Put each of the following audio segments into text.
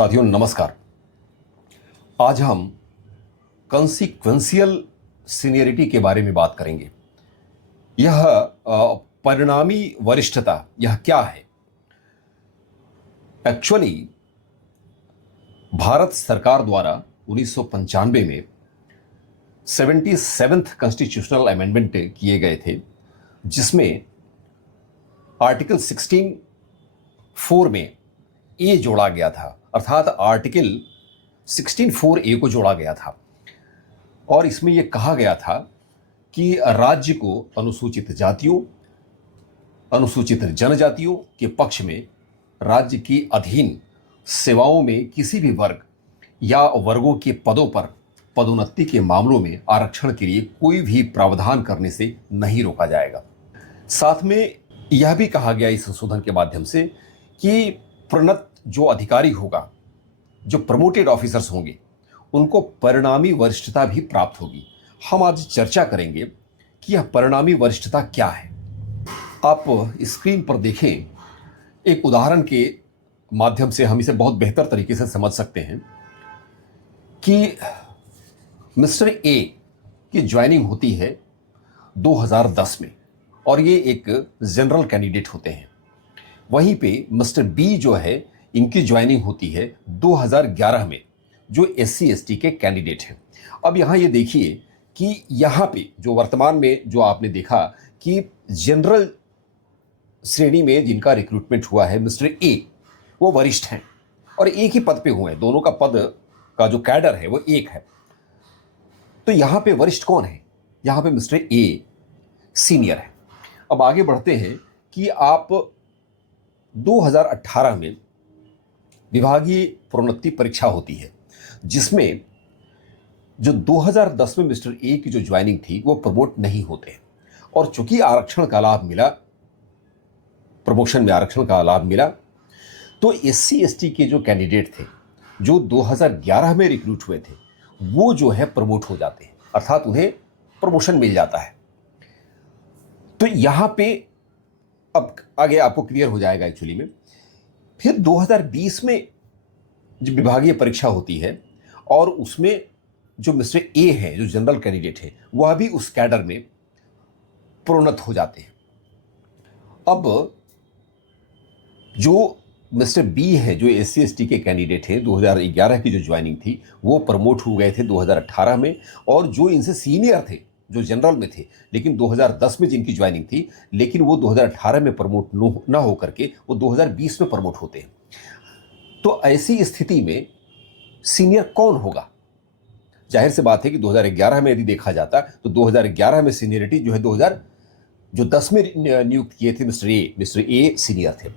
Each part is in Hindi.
साथियों नमस्कार। आज हम कंसीक्वेंशियल सीनियरिटी के बारे में बात करेंगे। यह परिणामी वरिष्ठता यह क्या है? एक्चुअली भारत सरकार द्वारा 1995 में 77th कॉन्स्टिट्यूशनल अमेंडमेंट किए गए थे, जिसमें आर्टिकल 16(4) में ए जोड़ा गया था, अर्थात आर्टिकल 16(4) को जोड़ा गया था और इसमें यह कहा गया था कि राज्य को अनुसूचित जातियों, अनुसूचित जनजातियों के पक्ष में राज्य की अधीन सेवाओं में किसी भी वर्ग या वर्गों के पदों पर पदोन्नति के मामलों में आरक्षण के लिए कोई भी प्रावधान करने से नहीं रोका जाएगा। साथ में यह भी कहा गया इस संशोधन के माध्यम से कि प्रोन्नत जो अधिकारी होगा, जो प्रमोटेड ऑफिसर्स होंगे, उनको परिणामी वरिष्ठता भी प्राप्त होगी। हम आज चर्चा करेंगे कि यह परिणामी वरिष्ठता क्या है। आप स्क्रीन पर देखें, एक उदाहरण के माध्यम से हम इसे बहुत बेहतर तरीके से समझ सकते हैं कि मिस्टर ए की ज्वाइनिंग होती है 2010 में और ये एक जनरल कैंडिडेट होते हैं। वहीं पे मिस्टर बी जो है, इनकी ज्वाइनिंग होती है 2011 में, जो SC/ST के कैंडिडेट हैं। अब यहाँ ये देखिए कि यहाँ पे जो वर्तमान में जो आपने देखा कि जनरल श्रेणी में जिनका रिक्रूटमेंट हुआ है, मिस्टर ए वो वरिष्ठ हैं और एक ही पद पे हुए हैं। दोनों का पद का जो कैडर है वो एक है। तो यहाँ पे वरिष्ठ कौन है? यहाँ पे मिस्टर ए सीनियर है। अब आगे बढ़ते हैं कि आप 2018 में विभागीय प्रोन्नति परीक्षा होती है, जिसमें जो 2010 में मिस्टर ए की जो ज्वाइनिंग थी वो प्रमोट नहीं होते और चूंकि आरक्षण का लाभ मिला, प्रमोशन में आरक्षण का लाभ मिला, तो SC/ST के जो कैंडिडेट थे जो 2011 में रिक्रूट हुए थे, वो जो है प्रमोट हो जाते हैं, अर्थात उन्हें प्रमोशन मिल जाता है। तो यहाँ पे अब आगे आपको क्लियर हो जाएगा एक्चुअली में। फिर 2020 में जब विभागीय परीक्षा होती है और उसमें जो मिस्टर ए है, जो जनरल कैंडिडेट है, वह भी उस कैडर में प्रोन्नत हो जाते हैं। अब जो मिस्टर बी है, जो SC/ST के कैंडिडेट हैं, 2011 की जो ज्वाइनिंग थी वो प्रमोट हो गए थे 2018 में, और जो इनसे सीनियर थे, जो जनरल में थे, लेकिन 2010 में जिनकी ज्वाइनिंग थी, लेकिन वो 2018 में प्रमोट ना हो करके वो 2020 में प्रमोट होते हैं। तो ऐसी स्थिति में सीनियर कौन होगा? जाहिर सी बात है कि 2011 में यदि देखा जाता तो 2011 में सीनियरिटी जो है 2010 में नियुक्त किए थे मिस्टर ए सीनियर थे।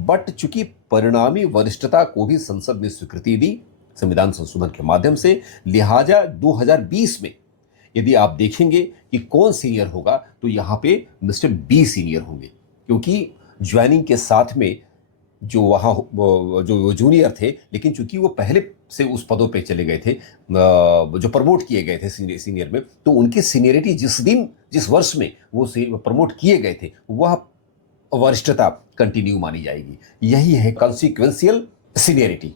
बट चूंकि परिणामी वरिष्ठता को भी संसद ने स्वीकृति दी संविधान संशोधन के माध्यम से, लिहाजा 2020 में यदि आप देखेंगे कि कौन सीनियर होगा तो यहाँ पे मिस्टर बी सीनियर होंगे, क्योंकि ज्वाइनिंग के साथ में जो वहाँ जो जूनियर थे, लेकिन चूंकि वो पहले से उस पदों पे चले गए थे, जो प्रमोट किए गए थे सीनियर में, तो उनकी सीनियरिटी जिस वर्ष में वो प्रमोट किए गए थे, वह वरिष्ठता कंटिन्यू मानी जाएगी। यही है कॉन्सिक्वेंशियल सीनियरिटी।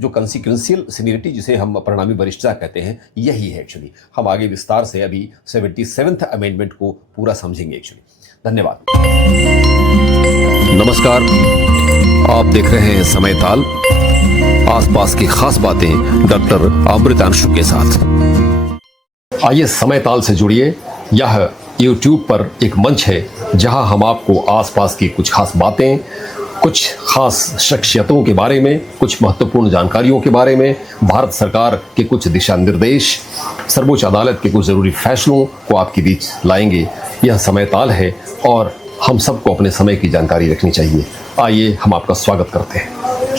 जो कॉन्सिक्वेंशियल सीनियरिटी जिसे हम परिणामी वरिष्ठता कहते हैं, यही है एक्चुअली। हम आगे विस्तार से अभी 77th अमेंडमेंट को पूरा समझेंगे एक्चुअली। धन्यवाद। नमस्कार, आप देख रहे हैं समय ताल, आसपास की खास बातें डॉक्टर अमृतांशु के साथ। आइए समय ताल से जुड़िए। यह YouTube पर एक मंच है जहां हम आपको आसपास की कुछ खास बातें, कुछ खास शख्सियतों के बारे में, कुछ महत्वपूर्ण जानकारियों के बारे में, भारत सरकार के कुछ दिशा निर्देश, सर्वोच्च अदालत के कुछ ज़रूरी फैसलों को आपके बीच लाएंगे। यह समय ताल है और हम सबको अपने समय की जानकारी रखनी चाहिए। आइए हम आपका स्वागत करते हैं।